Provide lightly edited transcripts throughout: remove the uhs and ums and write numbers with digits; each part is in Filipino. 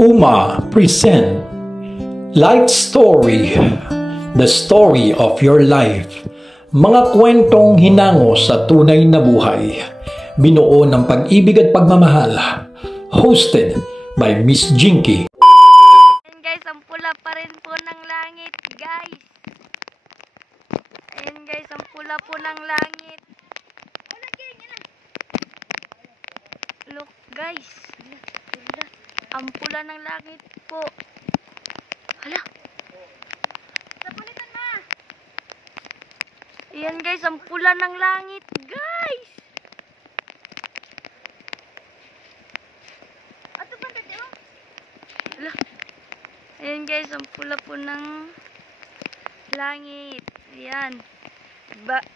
Uma present Light Story, the story of your life. Mga kwentong hinango sa tunay na buhay. Binuo ng pag-ibig at pagmamahal. Hosted by Miss Jinky. Ayan guys, ang pula pa rin po ng langit, guys. Ayan guys, ang pula po ng langit. Look guys. Ang pula ng langit po. Hala. Napulitan na. Ayan guys, ang pula ng langit, guys. Ato pa dito. Hala. Ayan guys, ang pula po ng langit. Ayan.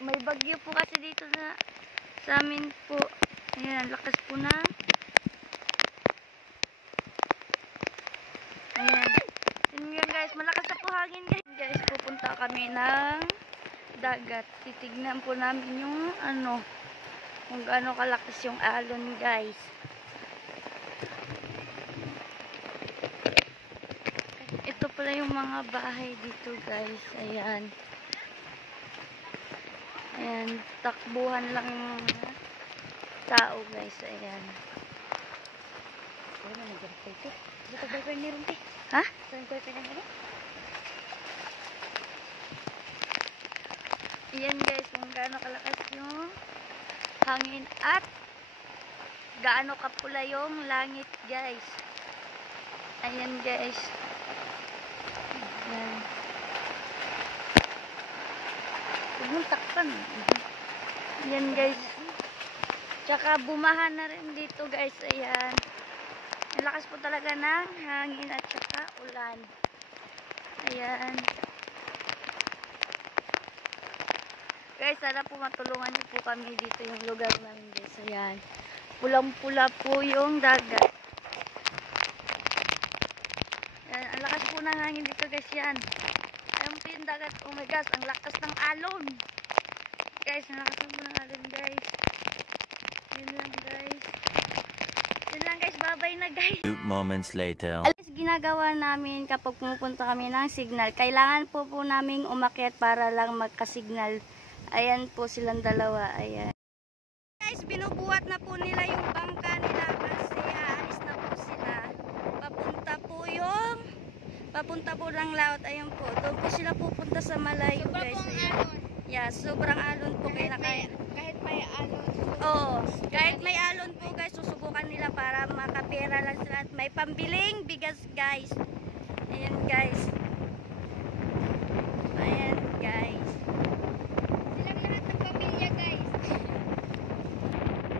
May bagyo po kasi dito sa amin po. Ayan, lakas po na. Ayan. Ayan guys, malakas na po hangin guys. Guys, pupunta kami ng dagat. Titignan po namin yung kung gaano kalakas yung alon guys. Ito pala yung mga bahay dito guys. Ayan. Ayan, takbuhan lang yung mga tao guys. Ayan. Ano na nag-boyfriend ito? Ito boyfriend ni Rumpi. Ha? Ito yung boyfriend ni Rumpi. Ayan guys, kung gaano kalakas yung hangin at gaano kapula yung langit guys. Ayan guys. Ayan. Huwag mong takpan. Ayan guys. Tsaka bumahan na rin dito guys. Ayan. Ang lakas po talaga ng hangin at tsaka ulan. Ayan. Guys, sana po matulungan niyo po kami dito yung lugar namin guys. Ayan. Pulang-pula po yung dagat. Ayan. Ang lakas po ng hangin dito guys. Yan. Ayan po yung dagat. Oh my gosh. Ang lakas ng alon. Guys, ang lakas po ng alon guys. Yun lang guys. Yun lang guys. Bye-bye na guys. 2 moments later. Alas ginagawa namin kapag pumupunta kami ng signal. Kailangan po namin umakyat para lang magka-signal. Ayan po silang dalawa. Ayan. Guys, binubuhat na po nila yung bangka nila kasi aalis na po sila. Papunta po ng laut. Ayan po. Doon po sila pupunta sa malayo guys. Ayan. Yeah, sobrang alon po kaya kahit may alon. Oo, kahit may alon po guys, susubukan nila para makapera lang sila at may pambiling bigas guys. Ayan guys. Ayan guys. Silang lahat ng pamilya guys.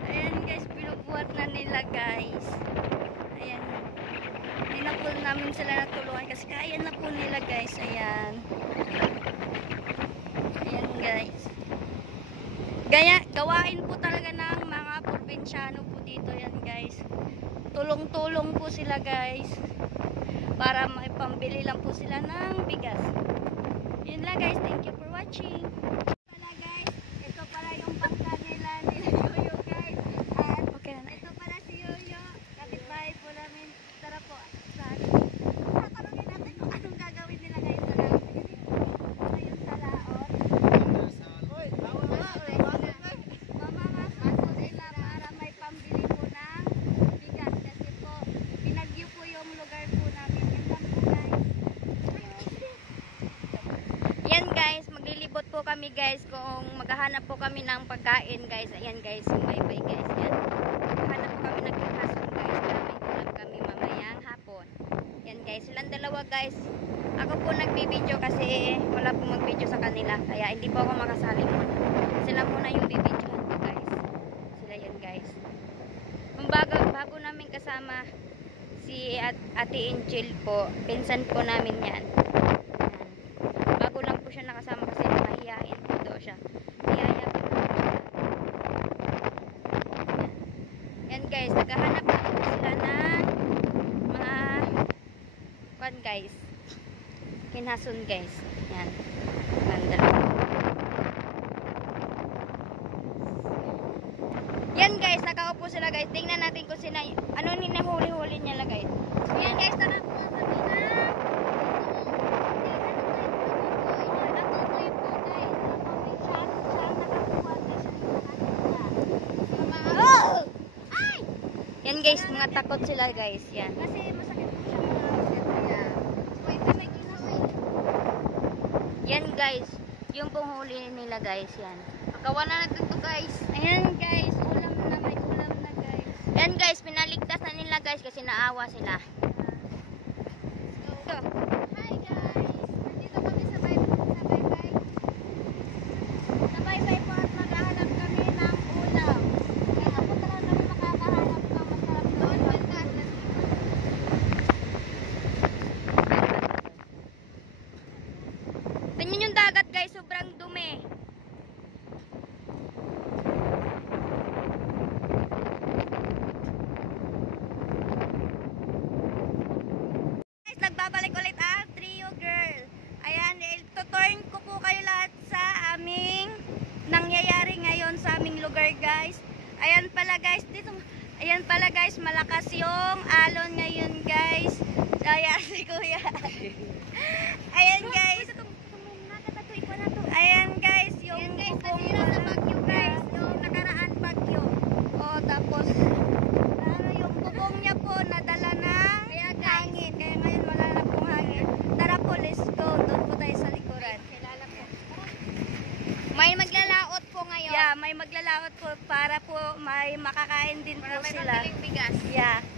Ayan guys, pinubuhat na nila guys. Ayan. Hindi na po namin sila natulungan kasi kaya na po nila guys. Ayan. Ayan guys. Gawain po talaga ng mga probinsyano po dito yan guys. Tulong-tulong po sila guys. Para may pambili lang po sila ng bigas. Yun lang guys. Thank you for watching. Pala guys. Ito pala yung bangka nila Yoyo guys. At okay na. Ito pala si Yoyo. Kapitbahay po namin. Tara po. Tatanungin natin kung anong gagawin nila guys sa laot. Ngayon sa laot. Para may pambili po ng bigas kasi po binagyo po yung lugar po namin. Yan guys, maglilibot po kami guys kung maghahanap po kami ng pagkain guys. Ayan guys, yung bye-bye guys. Yan. Maghahanap po kami ng kinason guys para may tulap kami mamayang hapon. Yan guys, silang dalawa guys. Ako po nagbibideo kasi wala po magbideo sa kanila. Kaya hindi po ako makasali mo. Sila muna yung bibidyohan ko guys. Sila yan guys. Kung bago namin kasama si Ate Angel po. Pinsan po namin yan. Bago lang po siya nakasama kasi nakahiyain po daw siya. Hiyaya po namin siya. Yan guys. Naghahanap po sila ng mga kwan guys. Kinhason guys. Yan. Mandala. Yan guys, nakaupo sila guys. Tingnan natin kung sila, ano ninahuli-huli nila guys. Yan guys, takot sila guys. Yan. Kasi masakit po siya mga may Yan guys. Yung pong huli nila guys. Yan. pagkawan na natin to guys. Ayan guys. Ulam na. May ulam na guys. Yan guys. Pinaligtas na nila guys kasi naawa sila. So, hi guys. Nandito kami sa baybay. Sa baybay po at maghahanap kami ng ulam. Kaya po talaga kami makakahanap ng masarap doon. Tingnan yung dagat guys. Sobrang dumi. Nagbabalik ulit ang Trio Girl. Ayan, tuturn ko po kayo lahat sa aming nangyayari ngayon sa aming lugar guys. Ayan pala guys, ayan pala guys, malakas yung alon ngayon guys. Ayan si Kuya. Ayan guys. Ayan guys, yung nasira sa bagyo guys, yung nakaraan bagyo. O tapos yung bubong niya po nadala ng hangin. Kaya ngayon wala na pong hangin. Tara po, let's go. Doon po tayo sa likuran. May maglalaot po ngayon. Yeah, may maglalaot po para po may makakain din po sila. Bigas. Yeah.